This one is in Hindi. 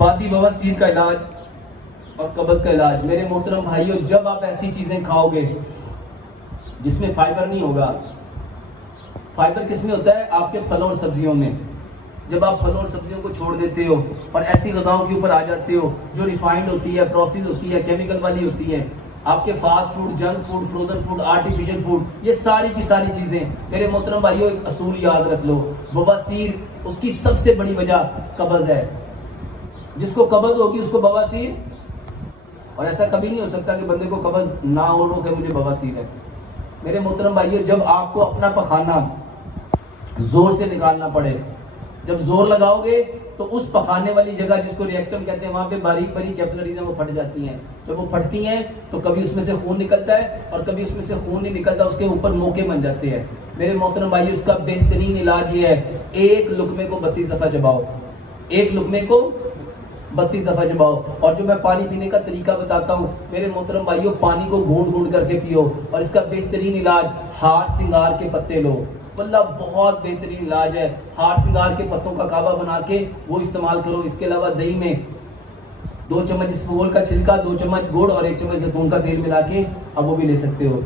बादी बवासीर का इलाज और कब्ज का इलाज। मेरे मोहतरम भाइयों, जब आप ऐसी चीज़ें खाओगे जिसमें फाइबर नहीं होगा, फाइबर किस में होता है? आपके फलों और सब्जियों में। जब आप फलों और सब्जियों को छोड़ देते हो और ऐसी ग़िज़ाओं के ऊपर आ जाते हो जो रिफाइंड होती है, प्रोसेस होती है, केमिकल वाली होती है, आपके fast food, junk food, frozen food, artificial food, ये सारी की सारी चीज़ें, मेरे मोहतरम भाइयों एक असूल याद रख लो, बवासीर उसकी सबसे बड़ी वजह कब्ज़ है। जिसको कब्ज़ होगी उसको बवासीर, और ऐसा कभी नहीं हो सकता कि बंदे को कब्ज़ ना हो लो कि मुझे बवासीर है। मेरे मोहतरम भाइयों, जब आपको अपना पखाना जोर से निकालना पड़े, जब जोर लगाओगे तो उस पखाने वाली जगह जिसको रिएक्टम कहते हैं, वहां पे बारीक बारीक कैपिलरीज हैं, वो फट जाती हैं। जब वो फटती हैं तो कभी उसमें से खून निकलता है और कभी उसमें से खून नहीं निकलता, उसके ऊपर मोके बन जाते हैं। मेरे मोहतरम भाइयों, इसका बेहतरीन इलाज ये है, एक लुकमे को 32 दफा चबाओ, एक लुकमे को 32 दफा चबाओ। और जो मैं पानी पीने का तरीका बताता हूँ मेरे मोहतरम भाइयों, पानी को घूंट घूंट करके पियो। और इसका बेहतरीन इलाज, हार सिंगार के पत्ते लो, वल्लाह बहुत बेहतरीन इलाज है। हार सिंगार के पत्तों का कावा बना के वो इस्तेमाल करो। इसके अलावा दही में 2 चम्मच इसबगोल का छिलका, 2 चम्मच गुड़ और 1 चम्मच जैतून का तेल मिला के अब वो भी ले सकते हो।